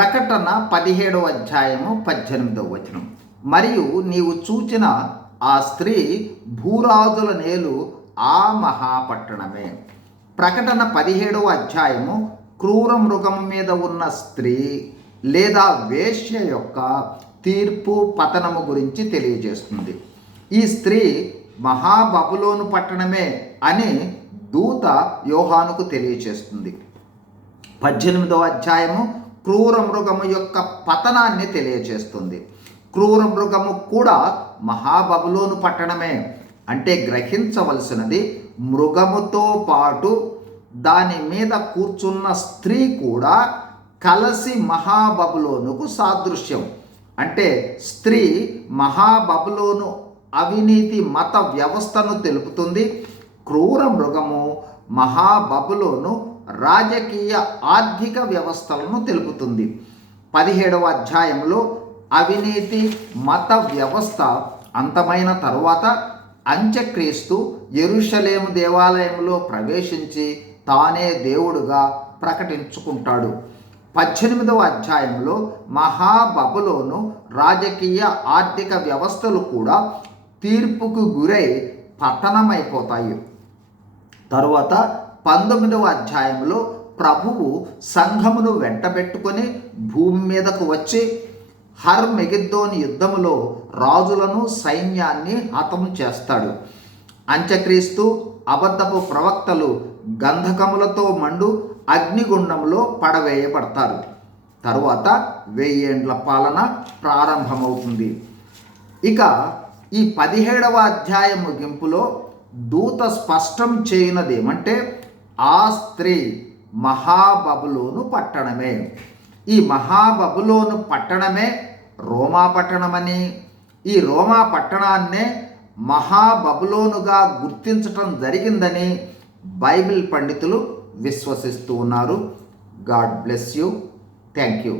ప్రకటన పదిహేడవ అధ్యాయము పద్దెనిమిదవ వచనం. మరియు నీవు చూచిన ఆ స్త్రీ భూరాజుల నేలు ఆ మహాపట్టణమే. ప్రకటన పదిహేడవ అధ్యాయము క్రూర మృగము మీద ఉన్న స్త్రీ లేదా వేశ్య యొక్క తీర్పు పతనము గురించి తెలియజేస్తుంది. ఈ స్త్రీ మహాబబులోను పట్టణమే అని దూత యోహానుకు తెలియజేస్తుంది. పద్దెనిమిదవ అధ్యాయము క్రూర మృగము యొక్క పతనాన్ని తెలియజేస్తుంది. క్రూర మృగము కూడా మహాబబులోను పట్టణమే. అంటే గ్రహించవలసినది మృగముతో పాటు దాని మీద కూర్చున్న స్త్రీ కూడా కలసి మహాబబులోనుకు సాదృశ్యం. అంటే స్త్రీ మహాబబులోను అవినీతి మత వ్యవస్థను తెలుపుతుంది. క్రూర మృగము మహాబబులోను రాజకీయ ఆర్థిక వ్యవస్థలను తెలుపుతుంది. పదిహేడవ అధ్యాయంలో అవినీతి మత వ్యవస్థ అంతమైన తరువాత అంత్యక్రీస్తు ఎరుషలేము దేవాలయంలో ప్రవేశించి తానే దేవుడుగా ప్రకటించుకుంటాడు. పద్దెనిమిదవ అధ్యాయంలో మహాబబులోను రాజకీయ ఆర్థిక వ్యవస్థలు కూడా తీర్పుకు గురై పతనమైపోతాయి. తరువాత పంతొమ్మిదవ అధ్యాయంలో ప్రభువు సంఘమును వెంటబెట్టుకొని భూమి మీదకు వచ్చి హర్ మెగిద్దోని యుద్ధములో రాజులను సైన్యాన్ని హతం చేస్తాడు. అంత్యక్రీస్తు అబద్ధపు ప్రవక్తలు గంధకములతో మండు అగ్నిగుండంలో పడవేయబడతారు. తరువాత వెయ్యేండ్ల పాలన ప్రారంభమవుతుంది. ఇక ఈ పదిహేడవ అధ్యాయ ముగింపులో దూత స్పష్టం చేయనదేమంటే ఆ స్త్రీ మహాబబులోను పట్టణమే. ఈ మహాబబులోను పట్టణమే రోమా పట్టణమని. ఈ రోమా పట్టణాన్నే మహాబబులోనుగా గుర్తించటం జరిగిందని బైబిల్ పండితులు విశ్వసిస్తూ ఉన్నారు. God bless you. Thank you.